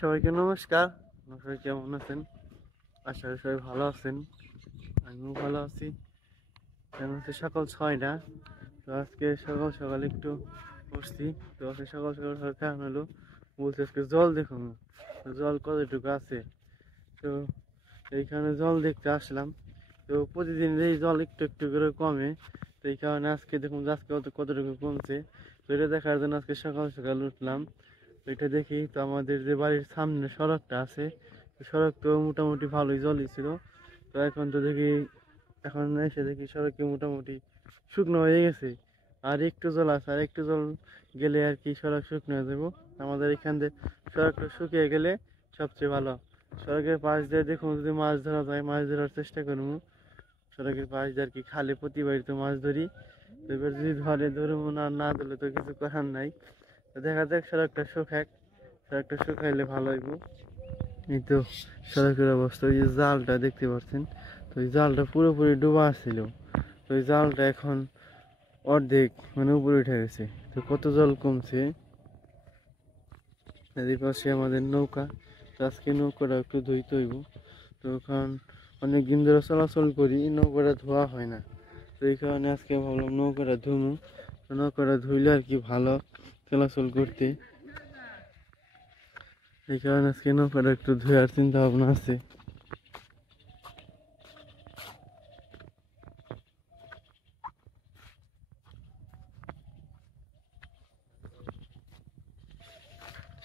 সবাইকে নমস্কার। সবাই কেমন আছেন? আশা করি সবাই ভালো আছেন। আমিও ভালো আছি। এখন হচ্ছে সকাল 6টা। তো আজকে সকাল সকাল একটু উঠছি। তো আজকে সকাল সকাল কারণ হলো বলছে আজকে জল দেখুন, জল কতটুকু আছে। তো এইখানে জল দেখতে আসলাম। তো প্রতিদিন এই জল একটু একটু করে কমে। তো এই কারণে আজকে দেখুন আজকে কতটুকু কমছে। তো এটা দেখার জন্য আজকে সকাল সকাল উঠলাম। এটা দেখি তো আমাদের যে বাড়ির সামনে সড়কটা আছে, সড়ক তো মোটামুটি ভালোই জলই ছিল। তো এখন তো দেখি, এখন এসে দেখি সড়কে মোটামুটি শুকনো হয়ে গেছে। আর একটু জল আছে, আর একটু জল গেলে আর কি সড়ক শুকনো হয়ে যাবো। আমাদের এখান দিয়ে সড়কটা শুকিয়ে গেলে সবচেয়ে ভালো। সড়কের পাশ দিয়ে দেখুন যদি মাছ ধরা যায়, মাছ ধরার চেষ্টা করবো। সড়কের পাশ দিয়ে আর কি খালে প্রতি বাড়িতে মাছ ধরি। তো এবার যদি ধরবো না, না ধরলে তো কিছু করার নাই। দেখা যাক সড়কটা শুকাইলে ভালো হইব। এই তো সড়কের অবস্থা, ওই যে জালটা দেখতে পাচ্ছেন। তো ওই জালটা পুরোপুরি ডুবা আসছিল। তো ওই জালটা এখন অর্ধেক মানে উপরে উঠে গেছে। তো কত জল কমছে। এদের পাশে আমাদের নৌকা। তো আজকে নৌকাটা একটু ধুইতে হইব। তো কারণ অনেক দিন ধরে চলাচল করি, নৌকাটা ধোয়া হয় না। তো এই কারণে আজকে ভাবলাম নৌকাটা ধুমু। নৌকাটা ধুইলে আর কি ভালো চলাচল করতে। এই কারণে আজকে নৌকাটা একটু ধোয়ার চিন্তা ভাবনা আছে।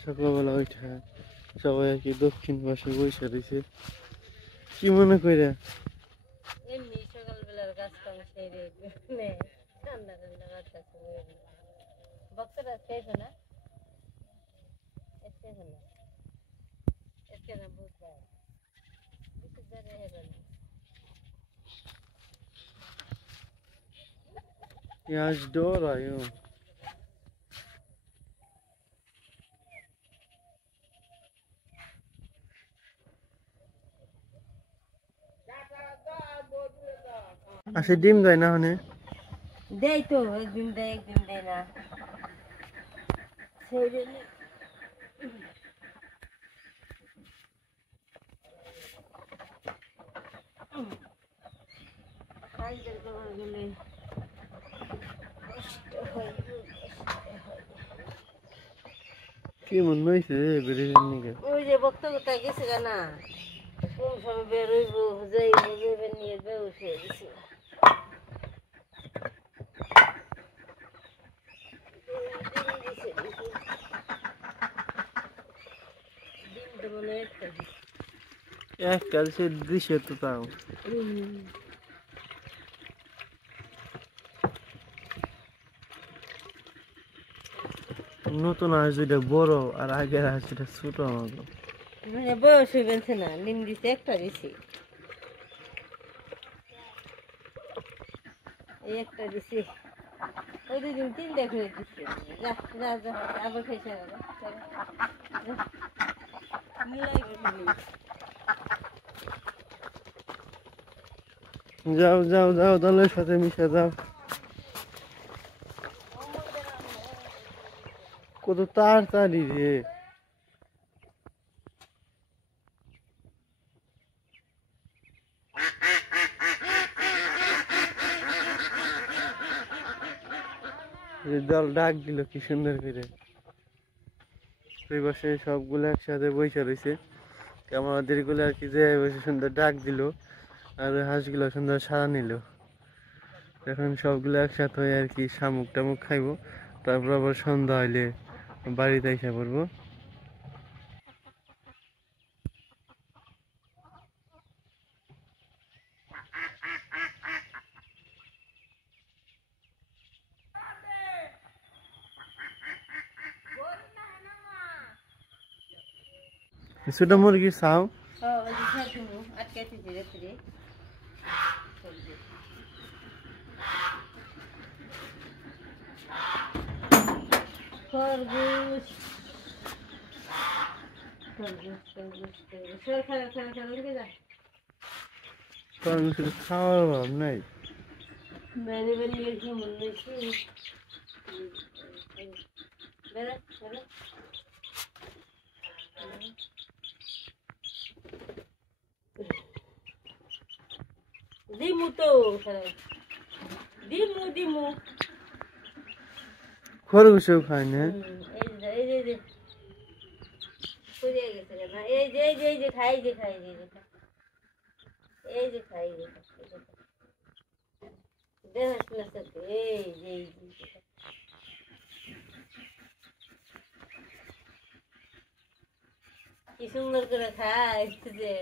সকালবেলা ওইটা সবাই আর কি দক্ষিণ পাশে বসে রয়েছে। কি মনে করে এমনি সকালবেলার কাজ কাম সেরে ঠান্ডা ঠান্ডা বাতাস বক্তটা খেয়েছো না? খেয়েছো না? এসকে না বুঝবা কিছু ধরে হেলো না। आज डोर आयो। আসে ডিম দেয় না হনে দেয় তো একদিন দেয় না সেই জন্য কাজের খবর গেলে কষ্ট হয়। কি মনে হয়েছে বেরিয়ে নিকে ওই যে বক্তব্যটা গেছে না কোন সময় বেরোইব যাইবে নিয়ে বসে গেছে। একটা সে দৃশ্য তো তাও নতুন হাঁস দুইটা বড় আর আগের হাঁস দুইটা ছোট। আমাকে মানে বয়স হয়ে গেছে না, ডিম দিছে একটা দিছি, এই একটা দিছি, ওই দুদিন তিনটা করে দিছি। যা যা যা আবার খেয়েছে যাও যাও যাও দলের সাথে মিশে যাও। কত তাড়াতাড়ি রে। দল ডাক দিল কি সুন্দর করে। ওই পাশে সবগুলো একসাথে বসে রয়েছে। আমাদের গুলো আর কি যে বসে সুন্দর ডাক দিল, আর হাঁসগুলো সুন্দর সাড়া নিল। এখন সবগুলো একসাথে হয়ে আর কি শামুক টামুক খাইবো। তারপর আবার সন্ধ্যা হইলে বাড়িতে এসে পড়বো। ছোট মুরগির চাও আটকাইতে ধীরে ধীরে খরগোশ খরগোশ খরগোশ খরগোশ খেলা খেলা খেলা উঠে যা খাওয়ার অভাব নাই। বেড়ে বেরিয়ে কি মনে হয়েছি বেড়া বেড়া দিমু তো দিমু দিমু খরগোশেও খায় না। এই যে পড়ে গেছে না এই যে খাই যে খাই এই যে খাই দেখাস না তো এই যে কি সুন্দর করে খায় যে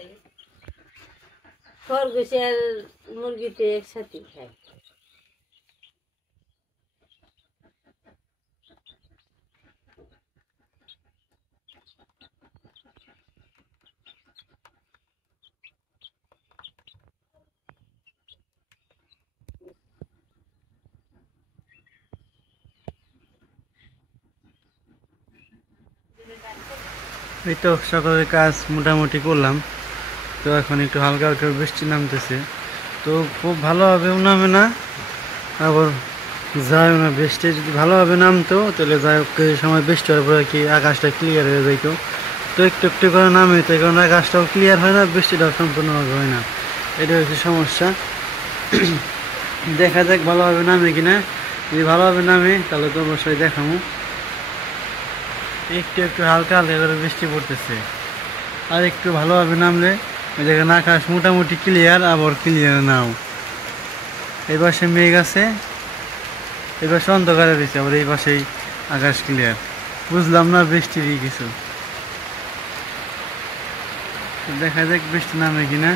খরগোশ আর মুরগিতে একসাথে খায়। এই তো সকালের কাজ মোটামুটি করলাম। তো এখন একটু হালকা হালকা বৃষ্টি নামতেছে, তো খুব ভালোভাবেও নামে না, আবার যায়ও না। বৃষ্টি যদি ভালোভাবে নামতো তাহলে যাই হোক এই সময় বৃষ্টি হওয়ার পরে কি আকাশটা ক্লিয়ার হয়ে যাইতো। তো একটু একটু করে নামে, তো এই কারণে আকাশটাও ক্লিয়ার হয় না, বৃষ্টিটাও সম্পূর্ণভাবে হয় না। এটা হচ্ছে সমস্যা। দেখা যাক ভালোভাবে নামে কিনা। যদি ভালোভাবে নামে তাহলে তো অবশ্যই দেখাবো। একটু একটু হালকা হালকা করে বৃষ্টি পড়তেছে, আর একটু ভালোভাবে নামলে ওই জায়গায় আকাশ মোটামুটি ক্লিয়ার, আবার ক্লিয়ার নাও। এই পাশে মেঘ আছে, এই পাশে অন্ধকারে দিচ্ছে, আবার এই পাশেই আকাশ ক্লিয়ার। বুঝলাম না বৃষ্টিরই কিছু। দেখা যাক বৃষ্টি নামে কিনা।